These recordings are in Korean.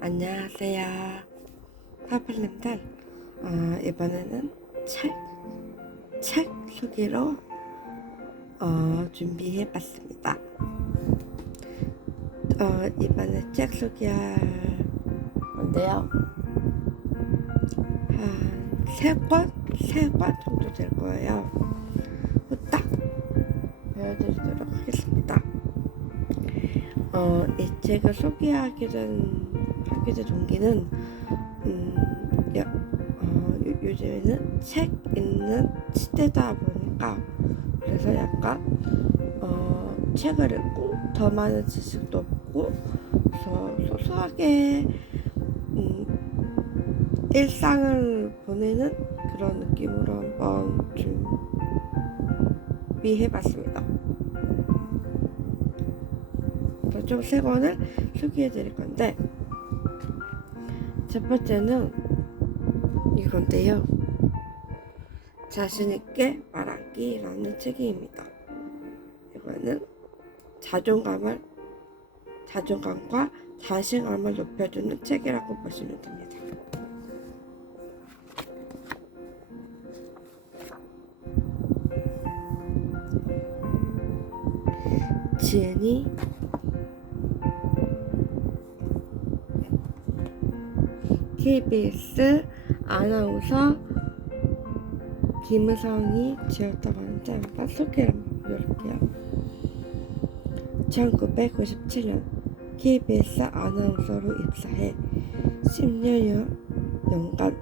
안녕하세요. 파플님들. 이번에는 책 소개로 준비해봤습니다. 이번에 책 소개할 건데요. 한 세 권 정도 될 거예요. 후딱 보여드리도록 하겠습니다. 이 책을 소개하게 된 동기는 요즘에는 책 읽는 시대다 보니까, 그래서 약간 책을 읽고 더 많은 지식도 얻고, 그래서 소소하게 일상을 보내는 그런 느낌으로 한번 준비해봤습니다. 총 3권을 소개해드릴 건데, 첫 번째는 이건데요. 자신있게 말하기라는 책입니다. 이거는 자존감과 자신감을 높여주는 책이라고 보시면 됩니다. 지은이 KBS 아나운서 김우성이 지었다고 하는데 한번 소개를 한번 보여드릴게요. 1997년 KBS 아나운서로 입사해 10여 년간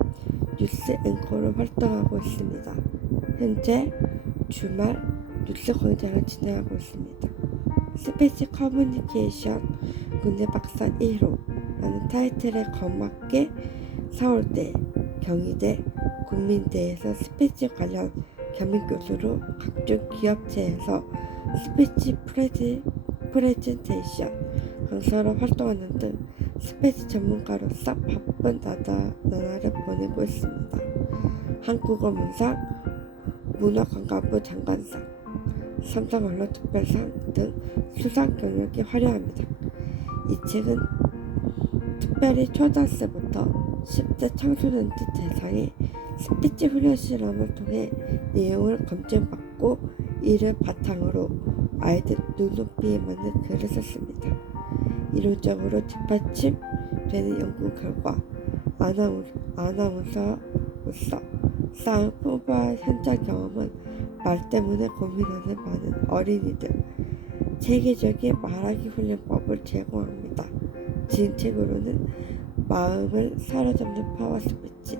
뉴스 앵커로 활동하고 있습니다. 현재 주말 뉴스 광장을 진행하고 있습니다. 스페이스 커뮤니케이션 군대 박사 1호라는 타이틀에 걸맞게 서울대, 경희대, 국민대에서 스피치 관련 겸임교수로 각종 기업체에서 스피치 프레젠테이션 강사로 활동하는 등 스피치 전문가로서 바쁜 나날을 보내고 있습니다. 한국어 문상, 문화관광부 장관상, 삼성언론특별상 등 수상 경력이 화려합니다. 이 책은 특별히 초등학생부터 10대 청소년들 대상의 스피치 훈련 실험을 통해 내용을 검증받고 이를 바탕으로 아이들 눈높이에 맞는 글을 썼습니다. 이론적으로 뒷받침되는 연구 결과 아나운서로서 쌓은 풍부한 현장 경험은 말 때문에 고민하는 많은 어린이들 체계적인 말하기 훈련법을 제공합니다. 지인책으로는 마음을 사로잡는 파워 스피치,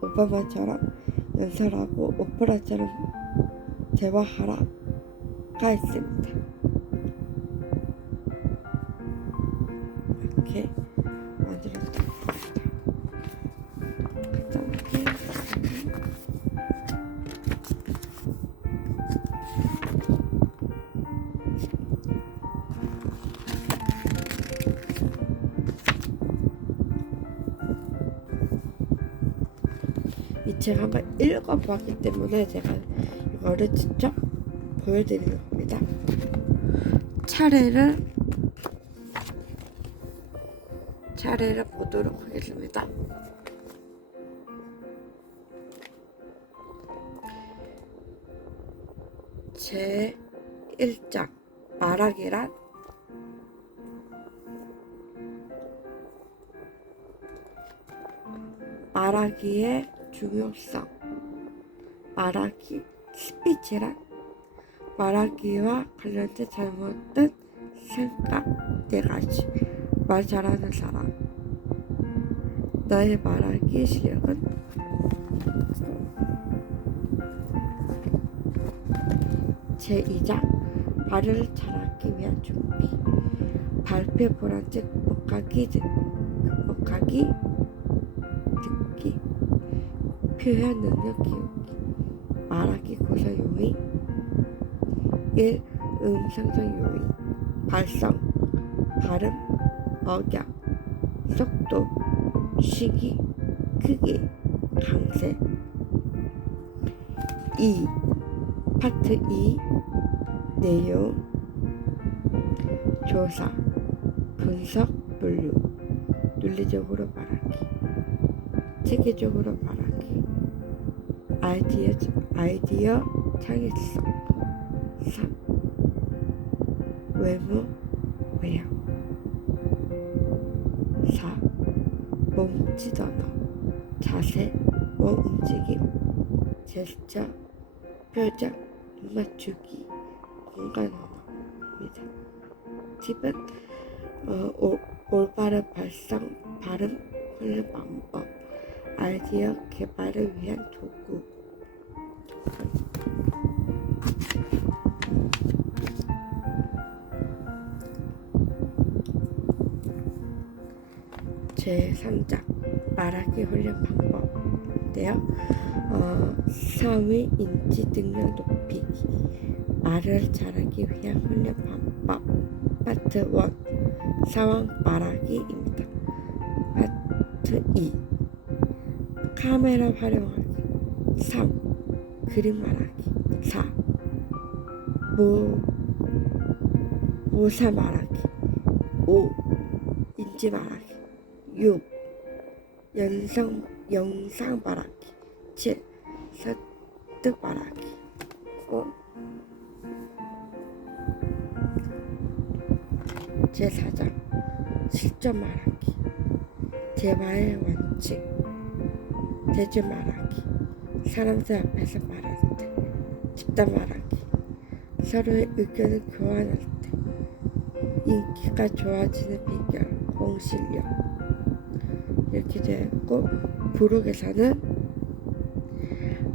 오바마처럼 연설하고 오프라처럼 대화하라가 있습니다. 이렇게 만들었습니다. 간단하게 이 책 한번 읽어보았기 때문에 제가 이거를 직접 보여드리는 겁니다. 차례를 보도록 하겠습니다. 제 1장 말하기란 말하기의 중요성. 말하기, 스피치란 말하기와 관련된 잘못된 생각 4가지. 말 잘하는 사람. 나의 말하기 실력은 제2장 말을 잘하기 위한 준비. 발표 불안증 극복하기, 듣기, 표현 능력 키우기, 말하기 고서 요인. 1. 음성적 요인. 발성, 발음, 억양, 속도, 시기, 크기, 강세. 2. 파트 2. 내용, 조사, 분석, 분류, 논리적으로 말하기, 체계적으로 말하기, 아이디어 창의성. 3. 외모, 외형. 4. 몸짓 언어, 자세, 몸 움직임, 제스처, 표정, 눈 맞추기, 공간 언어입니다. 팁은 올바른 발음 훈련 방법, 아이디어 개발을 위한 도구. 제3장 말하기 훈련 방법인데요. 성의 인지 능력 높이기, 말을 잘하기 위한 훈련 방법. 파트 1 상황 말하기입니다. 파트 2 카메라 활용하기. 3 그림 말하기. 4 모사 말하기. 5 인지 말하기. 6 영상 말하기. 7 설득 말하기. 5 제4장 실전 말하기. 대화의 원칙. 대주 말하기. 사람들 앞에서 말할 때. 집단 말하기. 서로의 의견을 교환할 때. 인기가 좋아지는 비결. 공실력. 이렇게 되어 있고, 부록에서는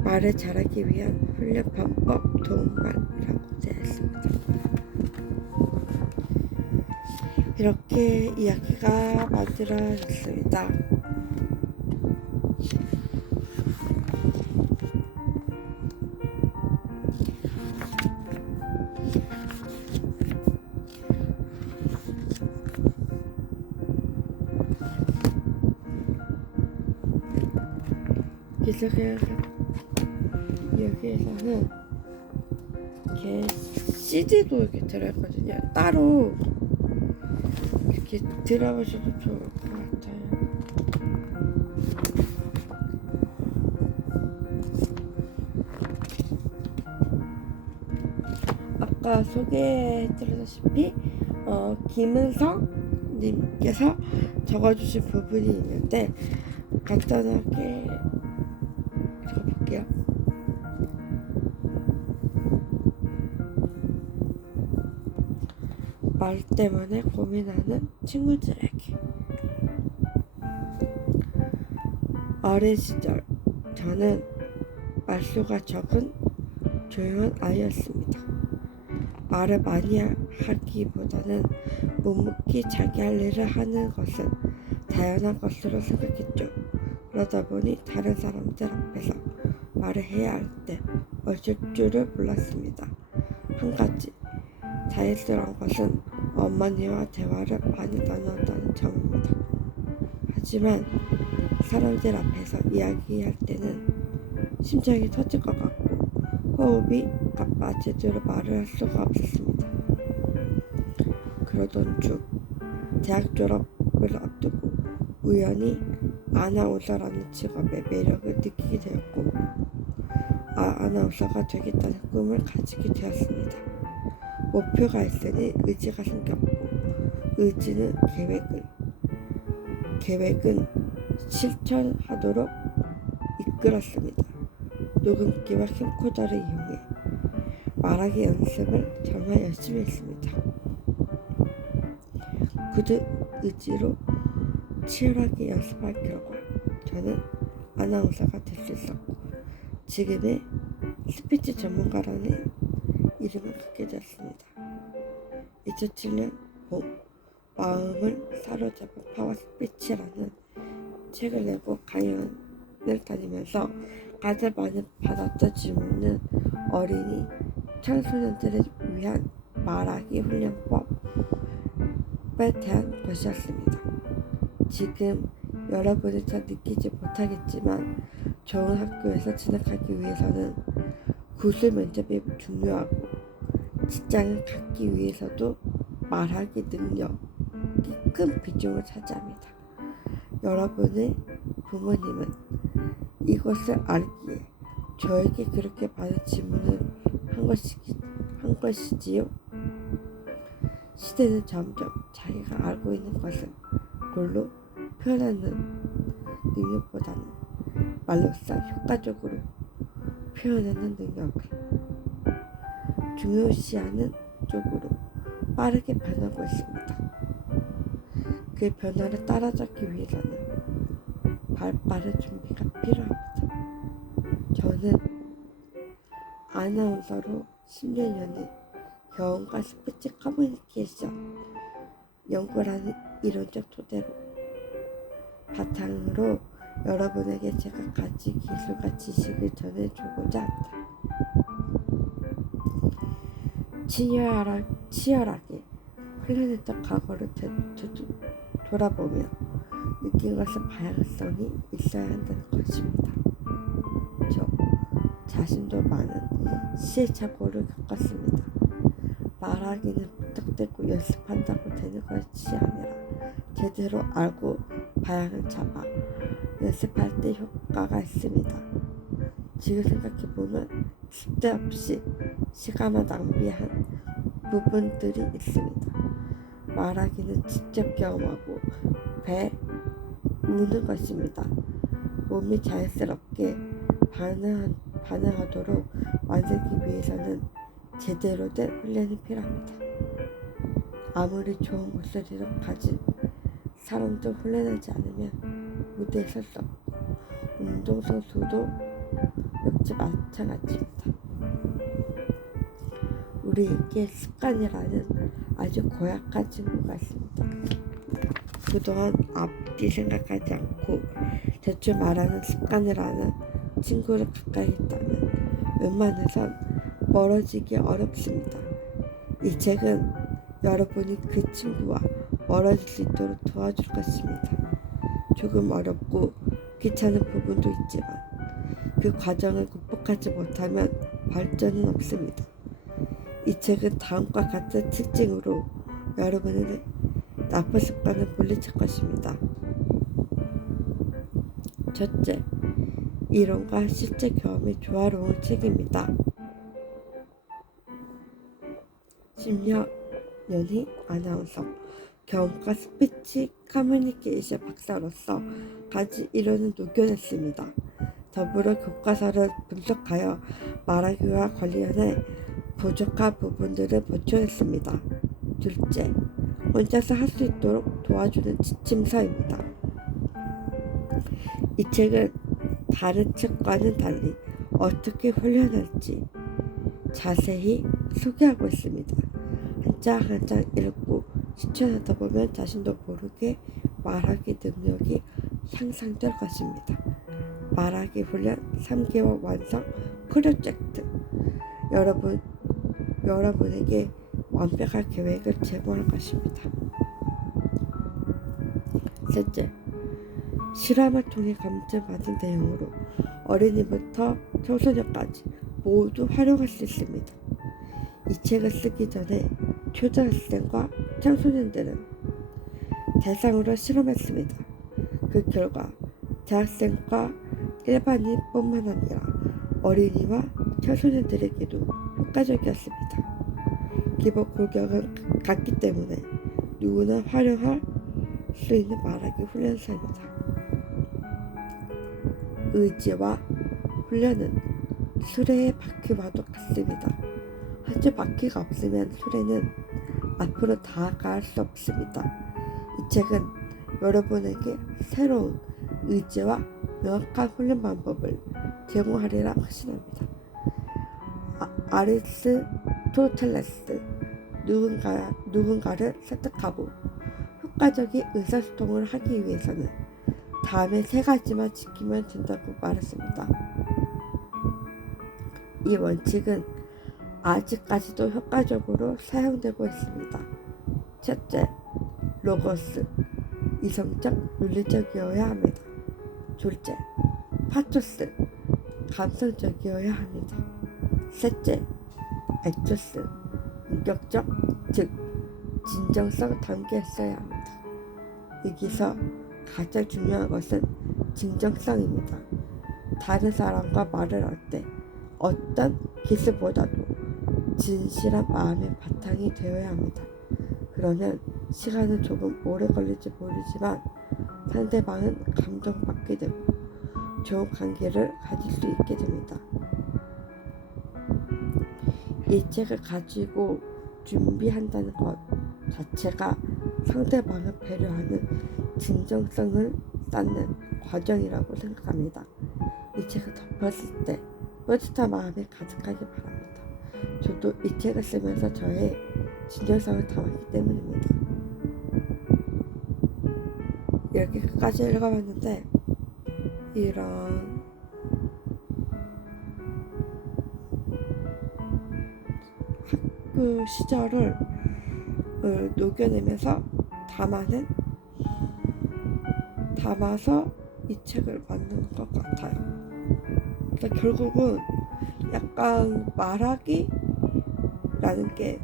말을 잘하기 위한 훈련 방법 도움말이라고 되어 있습니다. 이렇게 이야기가 만들어졌습니다. 여기에서는 이렇게 CD도 이렇게 들어있거든요. 따로 이렇게 들어보셔도 좋을 것 같아요. 아까 소개해드렸다시피 김은성 님께서 적어주신 부분이 있는데 간단하게 읽어볼게요. 말 때문에 고민하는 친구들에게. 어린 시절 저는 말수가 적은 조용한 아이였습니다. 말을 많이 하기보다는 묵묵히 자기 할 일을 하는 것은 당연한 것으로 생각했죠. 그러다 보니 다른 사람들 앞에서 말을 해야 할 때 어쩔 줄을 몰랐습니다. 한 가지 다행스러운 것은 어머니와 대화를 많이 나눴다는 점입니다. 하지만 사람들 앞에서 이야기할 때는 심장이 터질 것 같고 호흡이 가빠 제대로 말을 할 수가 없었습니다. 그러던 중 대학 졸업을 앞두고 우연히 아나운서라는 직업의 매력을 느끼게 되었고 아나운서가 되겠다는 꿈을 가지게 되었습니다. 목표가 있으니 의지가 생겼고 의지는 계획은 실천하도록 이끌었습니다. 녹음기와 캠코더를 이용해 말하기 연습을 정말 열심히 했습니다. 굳은 의지로 치열하게 연습할 결과 저는 아나운서가 될 수 있었고 지금의 스피치 전문가라는 이름을 갖게 되었습니다. 2007년 봄 마음을 사로잡은 파워 스피치라는 책을 내고 강연을 다니면서 가장 많이 받았던 질문은 어린이 청소년들을 위한 말하기 훈련법에 대한 것이었습니다. 지금 여러분이 잘 느끼지 못하겠지만 좋은 학교에서 진학하기 위해서는 구술 면접이 중요하고 직장을 갖기 위해서도 말하기 능력이 큰 비중을 차지합니다. 여러분의 부모님은 이것을 알기에 저에게 그렇게 많은 질문을 한 것이지요. 시대는 점점 자기가 알고 있는 것을 글로 표현하는 능력보다는 말로써 효과적으로 표현하는 능력을 중요시하는 쪽으로 빠르게 변하고 있습니다. 그 변화를 따라잡기 위해서는 발빠른 준비가 필요합니다. 저는 아나운서로 10년 연의 경험과 스피치 커뮤니케이션 연구라는 이론적 토대로 바탕으로 여러분에게 제가 가진 기술과 지식을 전해주고자 합니다. 치열하게 훈련했던 과거를 돌아보며 느낀 것은 방향성이 있어야 한다는 것입니다. 저 자신도 많은 시행착오를 겪었습니다. 말하기는 부탁되고 연습한다고 되는 것이 아니라 제대로 알고 방향을 잡아 연습할 때 효과가 있습니다. 지금 생각해보면 쓸데없이 시간만 낭비한 부분들이 있습니다. 말하기는 직접 경험하고 배우는 것입니다. 몸이 자연스럽게 반응하도록 만들기 위해서는 제대로 된 훈련이 필요합니다. 아무리 좋은 목소리를 가진 사람도 훈련하지 않으면 무대에 설 수 없고 운동선수도 역시 마찬가지입니다. 우리에게 습관이라는 아주 고약한 친구가 있습니다. 그동안 앞뒤 생각하지 않고 대충 말하는 습관을 하는 친구를 가까이 있다면 웬만해선 멀어지기 어렵습니다. 이 책은 여러분이 그 친구와 멀어질 수 있도록 도와줄 것입니다. 조금 어렵고 귀찮은 부분도 있지만 그 과정을 극복하지 못하면 발전은 없습니다. 이 책은 다음과 같은 특징으로 여러분의 나쁜 습관을 물리칠 것입니다. 첫째, 이론과 실제 경험이 조화로운 책입니다. 10년의 아나운서, 경험과 스피치 커뮤니케이션 박사로서 가진 이론을 녹여냈습니다. 더불어 교과서를 분석하여 말하기와 관련해 부족한 부분들을 보충했습니다. 둘째, 혼자서 할 수 있도록 도와주는 지침서입니다. 이 책은 다른 책과는 달리 어떻게 훈련할지 자세히 소개하고 있습니다. 한 장 한 장 읽고 실천하다 보면 자신도 모르게 말하기 능력이 향상될 것입니다. 말하기 훈련 3개월 완성 프로젝트. 여러분에게 완벽한 계획을 제공할 것입니다. 셋째, 실험을 통해 검증받은 내용으로 어린이부터 청소년까지 모두 활용할 수 있습니다. 이 책을 쓰기 전에 초등학생과 청소년들은 대상으로 실험했습니다. 그 결과 대학생과 일반인뿐만 아니라 어린이와 청소년들에게도 효과적이었습니다. 기본 골격은 같기 때문에 누구나 활용할 수 있는 말하기 훈련서입니다. 의지와 훈련은 수레의 바퀴와도 같습니다. 하지만 바퀴가 없으면 수레는 앞으로 다가갈 수 없습니다. 이 책은 여러분에게 새로운 의지와 명확한 훈련 방법을 제공하리라 확신합니다. 아리스토텔레스, 누군가를 설득하고 효과적인 의사소통을 하기 위해서는 다음의 3가지만 지키면 된다고 말했습니다. 이 원칙은 아직까지도 효과적으로 사용되고 있습니다. 첫째, 로고스, 이성적, 논리적이어야 합니다. 둘째, 파토스, 감성적이어야 합니다. 셋째, 에토스, 인격적, 즉 진정성 담겨 있어야 합니다. 여기서 가장 중요한 것은 진정성입니다. 다른 사람과 말을 할 때 어떤 기술보다도 진실한 마음의 바탕이 되어야 합니다. 그러면 시간은 조금 오래 걸릴지 모르지만 상대방은 감동받게 되고 좋은 관계를 가질 수 있게 됩니다. 이 책을 가지고 준비한다는 것 자체가 상대방을 배려하는 진정성을 쌓는 과정이라고 생각합니다. 이 책을 덮었을 때 뿌듯한 마음이 가득하길 바랍니다. 저도 이 책을 쓰면서 저의 진정성을 담았기 때문입니다. 이렇게 끝까지 읽어봤는데 이런 학교 시절을 녹여내면서 담아서 이 책을 만든 것 같아요. 그러니까 결국은 약간 말하기라는 게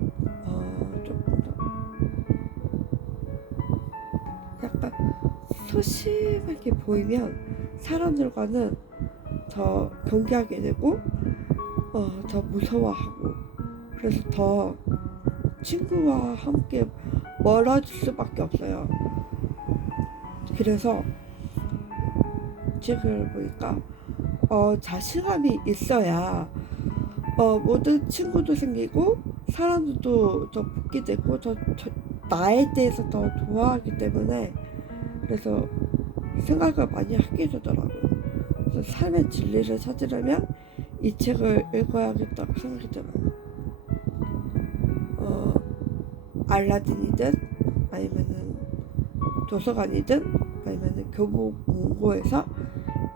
조금 더 약간 소심하게 보이면 사람들과는 더 경계하게 되고 더 무서워하고 그래서 더 친구와 함께 멀어질 수밖에 없어요. 그래서 책을 보니까 자신감이 있어야 모든 친구도 생기고 사람들도 더 붙게 되고 나에 대해서 더 좋아하기 때문에 그래서 생각을 많이 하게 되더라고요. 그래서 삶의 진리를 찾으려면 이 책을 읽어야겠다고 생각이 들어요. 알라딘이든 아니면은 도서관이든 아니면은 교보문고에서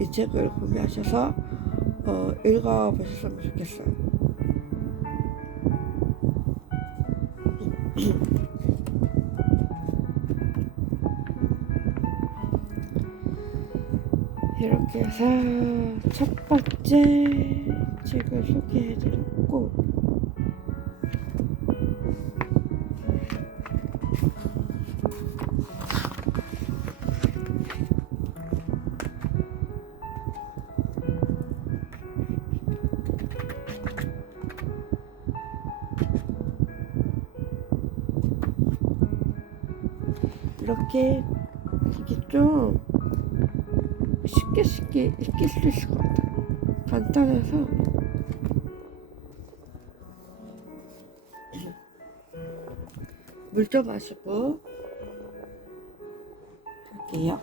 이 책을 구매하셔서 읽어보셨으면 좋겠어요. 이렇게 해서 첫 번째 책을 소개해드렸고 이렇게 이게 좀 쉽게 읽힐 수 있을 것 같아요. 간단해서 물 좀 마시고 할게요.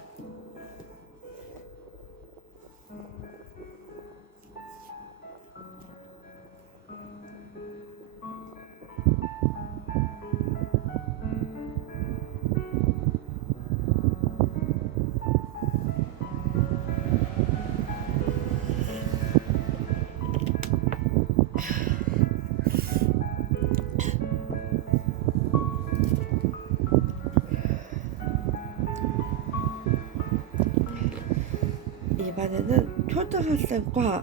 이번에는 초등학생과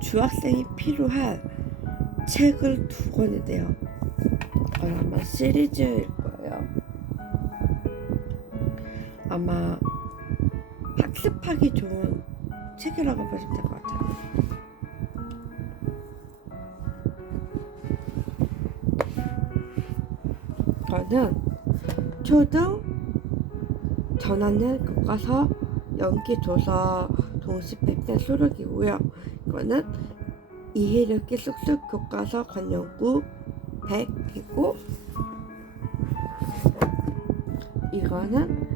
중학생이 필요한 책을 두 권인데요. 아마 시리즈일 거예요. 아마 학습하기 좋은 책이라고 보시면 될 것 같아요. 이거는 초등 전환을 교과서 연기 조서 동시 팩트 수록이고요. 이거는 이해력기 쑥쑥 교과서 관용구 100이고 이거는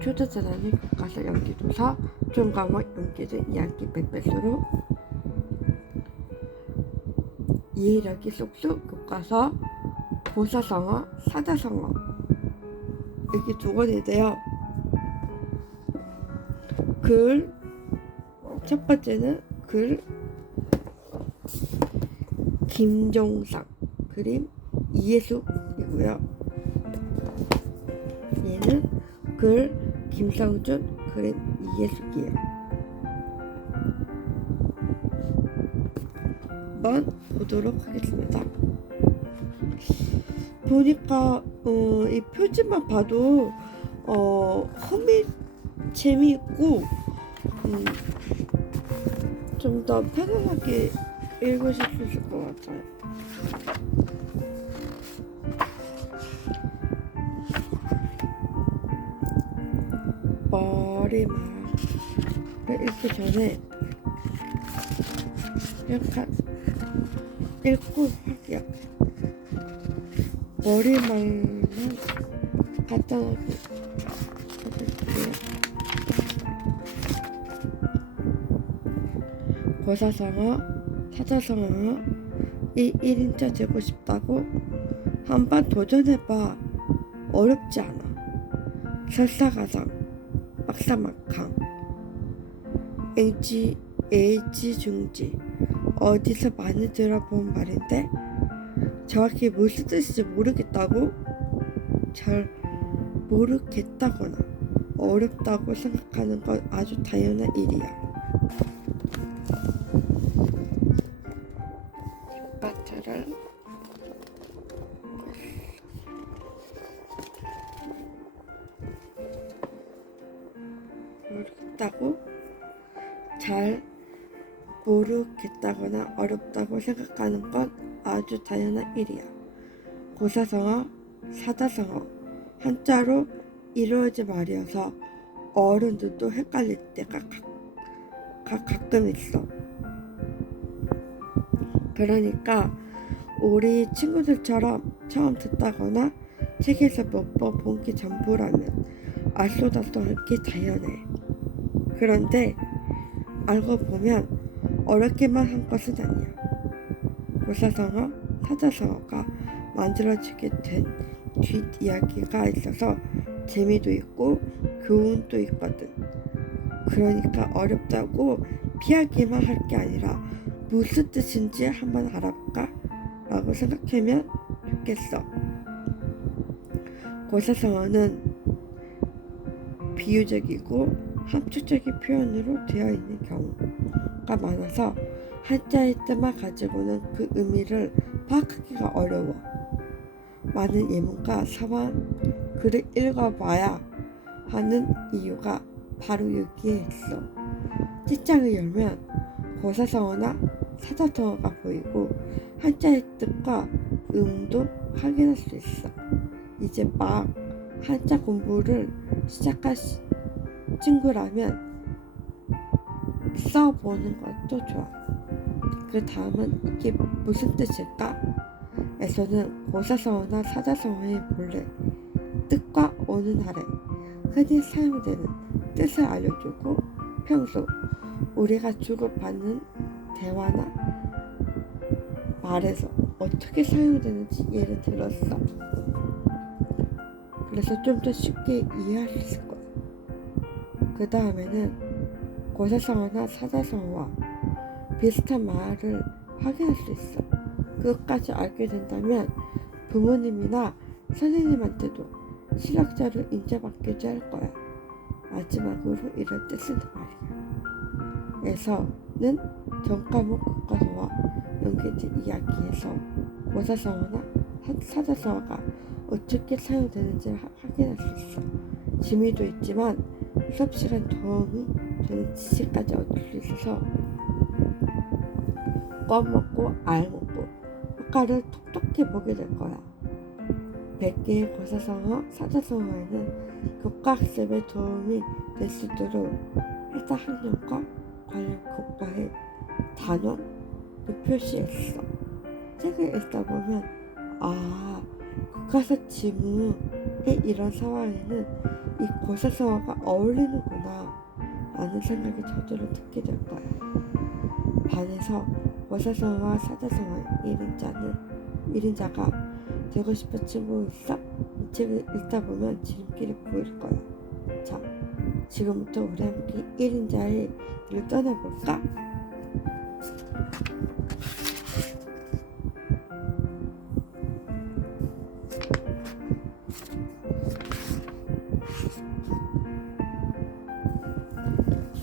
초등전환을 교과서 연기 조서 중과목 연기조 2학기 100배 수록 이해력기 쑥쑥 교과서 보사성어, 사자성어 이렇게 두 권인데요. 첫 번째는 글 김종상 그림 이예숙이고요. 얘는 글 김성준 그림 이예숙이에요. 한번 보도록 하겠습니다. 보니까 이 표지만 봐도 재미있고 좀 더 편안하게 읽으실 수 있을 것 같아요. 머리말을 읽기 전에 약간 읽고 할게요. 머리말만 간단하게 해볼게요. 고사성어, 사자성어, 이 1인자 되고 싶다고? 한번 도전해봐. 어렵지 않아. 설사가상, 막사막강, 애지중지. 어디서 많이 들어본 말인데 정확히 무슨 뜻인지 모르겠다고? 잘 모르겠다거나 어렵다고 생각하는 건 아주 당연한 일이야. 뒷바트를 모르겠다고? 잘 모르겠다거나 어렵다고 생각하는 건 아주 당연한 일이야. 고사성어, 사자성어, 한자로 이루어진 말이어서 어른들도 헷갈릴 때가 가끔 있어. 그러니까 우리 친구들처럼 처음 듣다거나 책에서 몇 번 본 게 전부라면 알쏘다쏘하기 당연해. 그런데 알고 보면 어렵게만 한 것은 아니야. 고사성어, 사자성어가 만들어지게 된 뒷이야기가 있어서 재미도 있고 교훈도 있거든. 그러니까 어렵다고 피하기만 할 게 아니라 무슨 뜻인지 한번 알아볼까? 라고 생각하면 좋겠어. 고사성어는 비유적이고 함축적인 표현으로 되어 있는 경우가 많아서 한자의 뜻만 가지고는 그 의미를 파악하기가 어려워. 많은 예문가 사원 글을 읽어봐야 하는 이유가 바로 여기에 있어. 책장을 열면 고사성어나 사자성어가 보이고 한자의 뜻과 음도 확인할 수 있어. 이제 막 한자 공부를 시작할 친구라면 써보는 것도 좋아. 그 다음은 이게 무슨 뜻일까? 에서는 고사성어나 사자성어의 본래 뜻과 오늘날에 흔히 사용되는 뜻을 알려주고 평소 우리가 주고받는 대화나 말에서 어떻게 사용되는지 예를 들었어. 그래서 좀 더 쉽게 이해할 수 있을 거야. 그 다음에는 고사성어나 사자성어와 비슷한 말을 확인할 수 있어. 그것까지 알게 된다면 부모님이나 선생님한테도 실력자로 인정받게 할 거야. 마지막으로 이런 뜻은 말이야. 에서는 전과목 교과서와 연계된 이야기에서 고사성어나 사자성어가 어떻게 사용되는지를 확인할 수 있어. 재미도 있지만 수업시간 도움이 되는 지식까지 얻을 수 있어서 껌먹고 알먹고 효과를 톡톡히 보게 될 거야. 100개의 고사성어, 사자성어에는 교과학습에 도움이 될 수 있도록 해당 학년과 관련 교과의 단원을 표시했어. 책을 읽다 보면 교과서 지문의 이런 상황에는 이 고사성어가 어울리는구나 라는 생각이 저절로 듣게 될 거야. 반에서 고사성어와 사자성어의 1인자가 되고 싶은 친구 있어? 이 책을 읽다 보면 지름길이 보일 거야. 자, 지금부터 우리 함께 1인자의 길을 떠나볼까?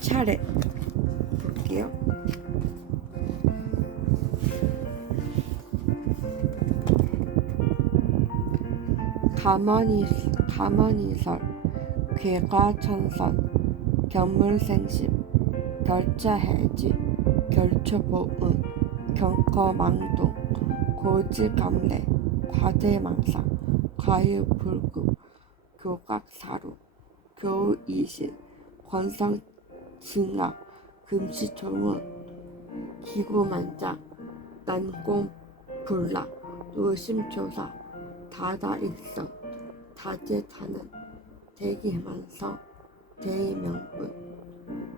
차례 볼게요. 가만히설, 괴가천선, 견물생심, 결자해지, 결초보응, 경거망동, 고지감래, 과대망상, 과유불급, 교각사루, 교우이신, 권성징악, 금시초문, 기구만장, 난공불락, 노심초사, 다다익선, 다재타는, 대기만성, 대의명분,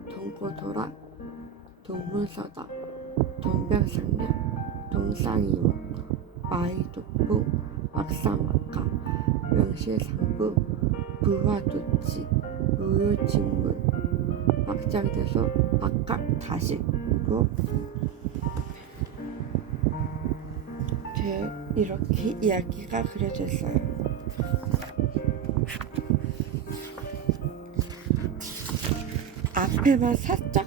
동고도락, 동문서다, 동병상련, 동상이목, 마이독부, 막상막하, 명실상부, 부화두치, 무효직문, 막장대소, 막각다식으로 이렇게 이야기가 그려져 있어요. 앞에만 살짝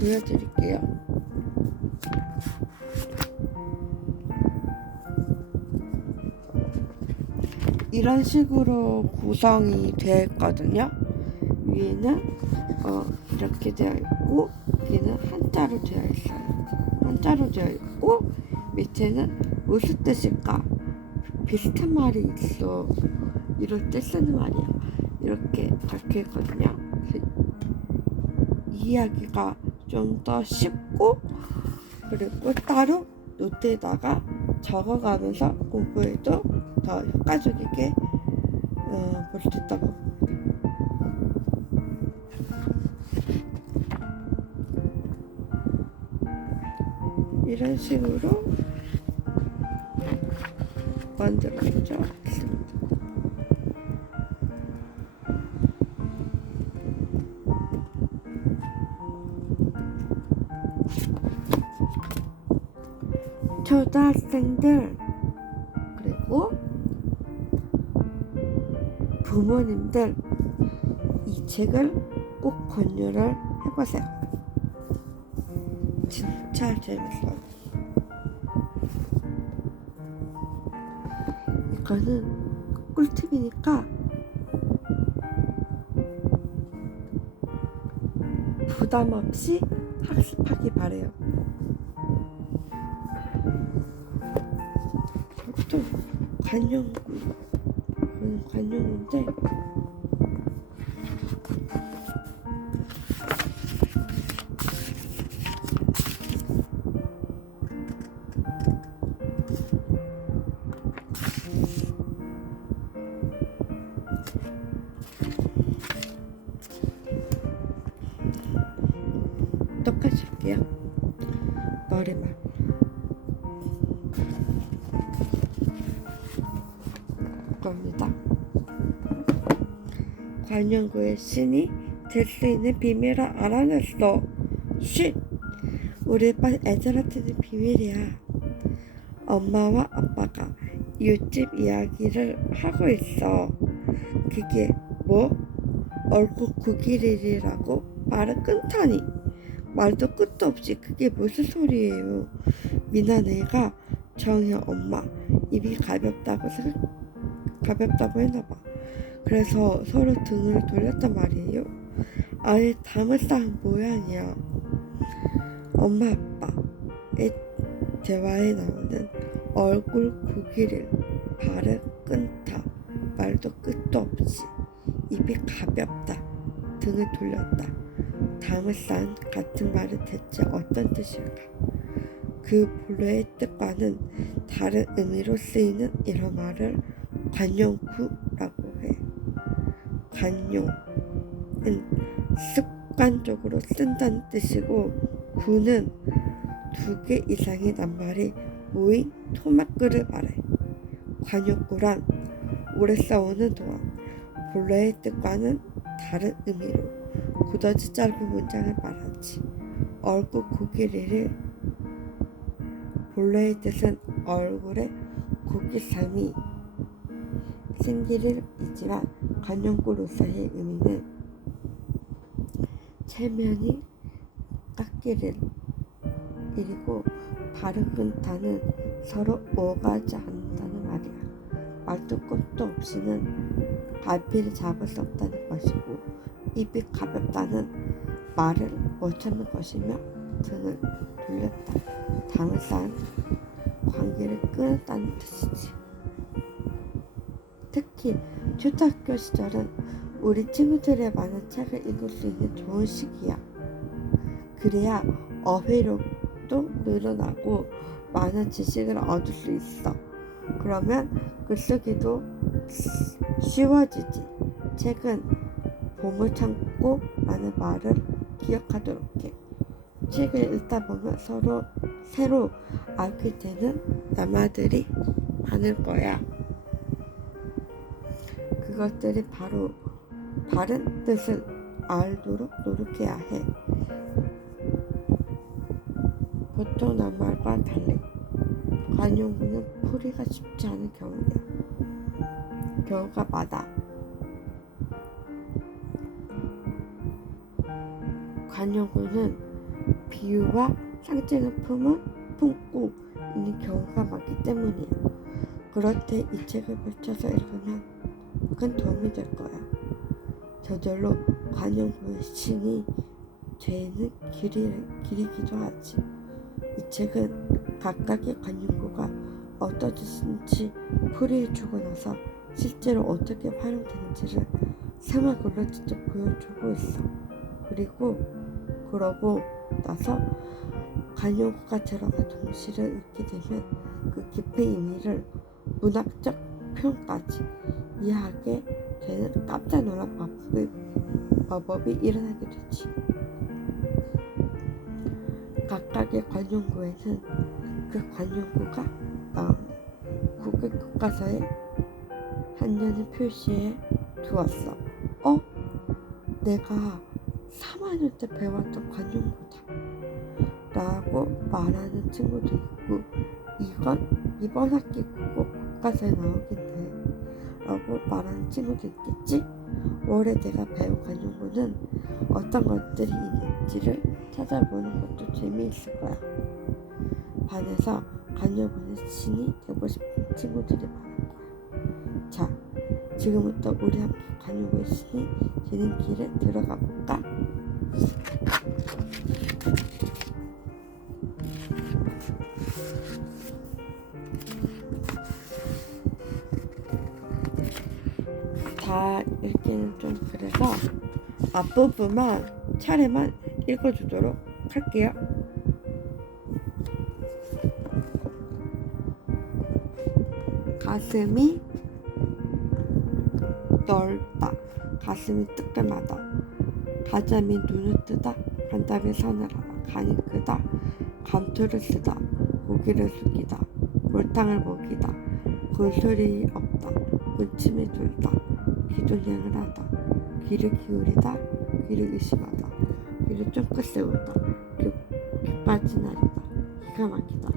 보여드릴게요. 이런 식으로 구성이 되어 있거든요. 위에는 이렇게 되어 있고, 여기는 한자로 되어 있어요. 한자로 되어 있고, 밑에는 무슨 뜻일까? 비슷한 말이 있어. 이럴 때 쓰는 말이야. 이렇게 적혀 있거든요. 이 이야기가 좀 더 쉽고, 그리고 따로 노트에다가 적어가면서 공부해도 더 효과적이게 볼 수 있다고 봅니다. 이런 식으로 만들어져 있습니다. 초등학생들 그리고 부모님들 이 책을 꼭 권유를 해보세요. 진짜 재밌어요. 이거는 꿀팁이니까 부담 없이 학습하기 바래요. 저도 관용인데 똑같이 할게요. 머리만 겁니다. 관용구의 신이 될 수 있는 비밀을 알아냈어. 쉿! 우리 반 애들한테는 비밀이야. 엄마와 아빠가 이웃집 이야기를 하고 있어. 그게 뭐? 얼굴 구기리라고 말을 끊다니. 말도 끝도 없이 그게 무슨 소리예요. 미난 애가 정희 엄마 입이 가볍다고 했나봐. 그래서 서로 등을 돌렸단 말이에요. 아예 담을 쌓은 모양이야. 엄마 아빠의 대화에 나오는 얼굴 구기를, 발을 끊다, 말도 끝도 없이, 입이 가볍다, 등을 돌렸다, 담을 쌓은 같은 말은 대체 어떤 뜻일까? 그 본래의 뜻과는 다른 의미로 쓰이는 이런 말을 관용구라고 해. 관용은 습관적으로 쓴다는 뜻이고, 구는 두 개 이상의 낱말이 모인 토막구를 말해. 관용구란 오래 싸우는 동안 본래의 뜻과는 다른 의미로 굳어지 짧은 문장을 말하지. 얼굴 구기리를 본래의 뜻은 얼굴에 구기삼이 생기를 이지만 관용구로서의 의미는 체면이 깎이를 이리고 발을 끊다는 서로 오가지 않는다는 말이야. 말도 끝도 없이는 갈피를 잡을 수 없다는 것이고, 입이 가볍다는 말을 못 찾는 것이며, 등을 돌렸다, 담을 쌓은 관계를 끊었다는 뜻이지. 특히 초등학교 시절은 우리 친구들의 많은 책을 읽을 수 있는 좋은 시기야. 그래야 어휘력도 늘어나고 많은 지식을 얻을 수 있어. 그러면 글쓰기도 쉬워지지. 책은 보물창고 라는 말을 기억하도록 해. 책을 읽다 보면 서로 새로 알게 되는 낱말들이 많을 거야. 그것들이 바로 바른 뜻을 알도록 노력해야 해. 보통 낱말과 달리 관용구는 풀이가 쉽지 않은 경우가 많아. 관용구는 비유와 상징을 품고 있는 경우가 많기 때문이야. 그럴 때 이 책을 펼쳐서 읽으면 큰 도움이 될 거야. 저절로 관용구의 신이 되는 길이기도 하지. 이 책은 각각의 관용구가 어떤 뜻인지 풀이해주고 나서 실제로 어떻게 활용되는지를 생활글로 직접 보여주고 있어. 그러고 나서 관용구가 들어간 동시를 읽게 되면 그 깊은 의미를 문학적 표현까지 이해하게 되는 깜짝 놀란 마법이 일어나게 되지. 각각의 관용구에는 그 관용구가 국어 교과서에 한 년을 표시해 두었어. 내가 3학년 때 배웠던 관용구다 라고 말하는 친구도 있고, 이번 학기 국어 교과서에 나오겠네 라고 말하는 친구도 있겠지. 올해 내가 배운 관용구는 어떤 것들이 있는지를 찾아보는 것도 재미있을 거야. 반에서 관용구는 신이 되고 싶은 친구들이 많을 거야. 자, 지금부터 우리 함께 관용구의 신이 되는 길에 들어가 볼까? 다 읽기는 좀 그래서 앞부분만 차례만 읽어주도록 할게요. 가슴이 넓다. 가슴이 뜨끔하다. 가자미 눈을 뜨다. 간담이 서늘하다. 간이 크다. 감투를 쓰다. 고기를 숙이다. 골탕을 먹이다. 골소리 없다. 군침이 돌다. 기도량을 하다. 귀를 기울이다. 귀를 의심하다. 귀를 쫑긋 세우다. 귀 빠진 날이다. 기가 막히다.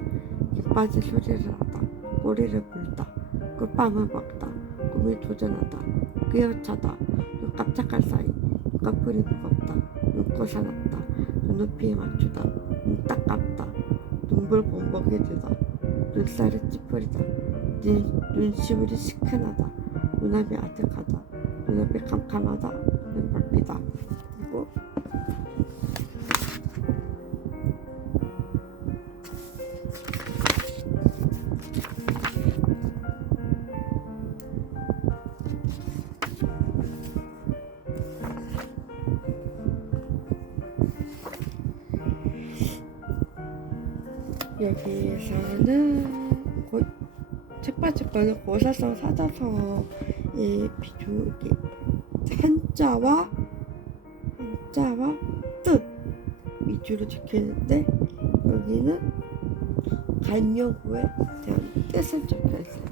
귀 빠진 소리를 하다. 꼬리를 물다. 꿀밤을 먹다. 꿈을 도전하다. 꿰어차다. 눈 깜짝할 사이. 눈꺼풀이 무겁다. 눈꼬사 났다. 눈높이에 맞추다. 눈 딱 감다. 눈볼 범벅이 되다. 눈살을 찌푸리다. 눈시울이 시큰하다. 눈앞이 아득하다. 눈앞이 캄캄하다. 눈 밟히다. 그리고 여기에서는 첫 번째 거는 고사성 사자성어의 비교기 한자와 뜻 위주로 적혀있는데, 여기는 관용구에 대한 뜻을 적혀있어요.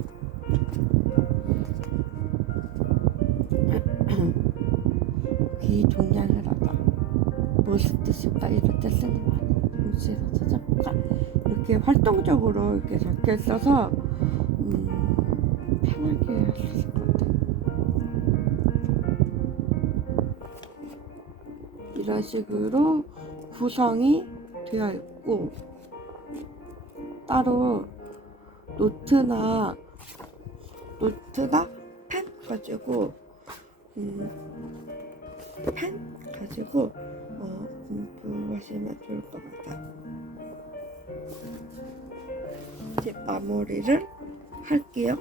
귀 동냥을 하다. 무슨 뜻일까? 이런 뜻을 많이 글씨에서 찾아볼까? 이렇게 활동적으로 이렇게 적혀 있어서 편하게 할 수 있을 것 같아요. 이런 식으로 구성이 되어 있고, 따로 노트나 펜 가지고 공부하시면 좋을 것 같아요. 이제 마무리를 할게요.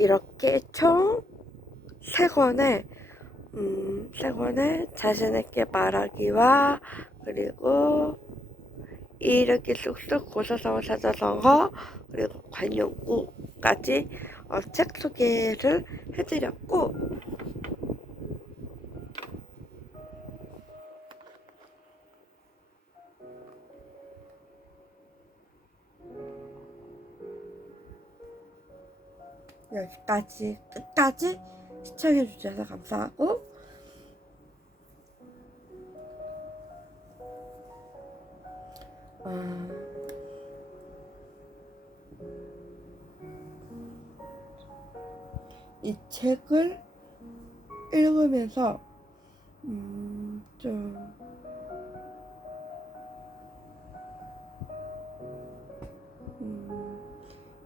이렇게 총 3권의 자신있게 말하기와 그리고 이르기 쑥쑥 고사성어 사자성어 그리고 관용구까지 책 소개를 해드렸고, 여기까지 끝까지 시청해주셔서 감사하고, 이 책을 읽으면서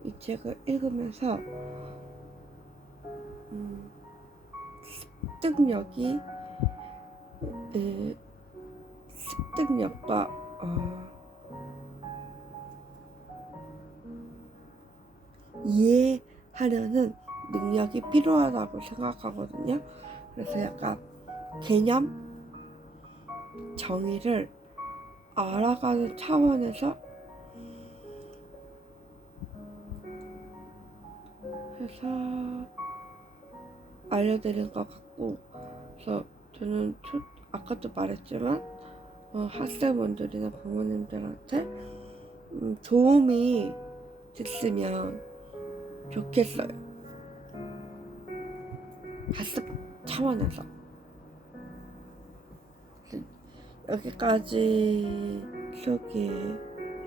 이 책을 읽으면서 습득력과 이해하려는 능력이 필요하다고 생각하거든요. 그래서 약간 개념 정의를 알아가는 차원에서 해서 알려드린 것 같고, 그래서 저는 아까도 말했지만 학생분들이나 부모님들한테 도움이 됐으면 좋겠어요. 학습 차원에서. 여기까지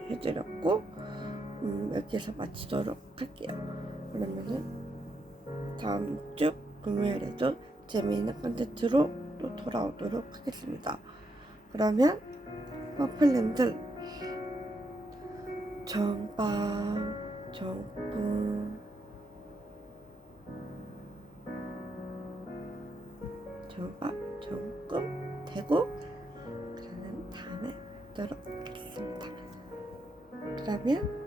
소개해드렸고 여기서 마치도록 할게요. 그러면은 다음 주 금요일에도 재미있는 컨텐츠로 또 돌아오도록 하겠습니다. 그러면 퍼플님들 좋은 밤, 좋은 꿈, 좋은 꿈 되고, 그러면 다음에 뵙도록 하겠습니다. 그러면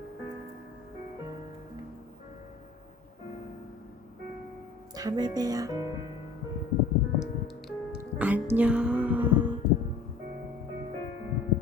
다음에 봬요. 안녕.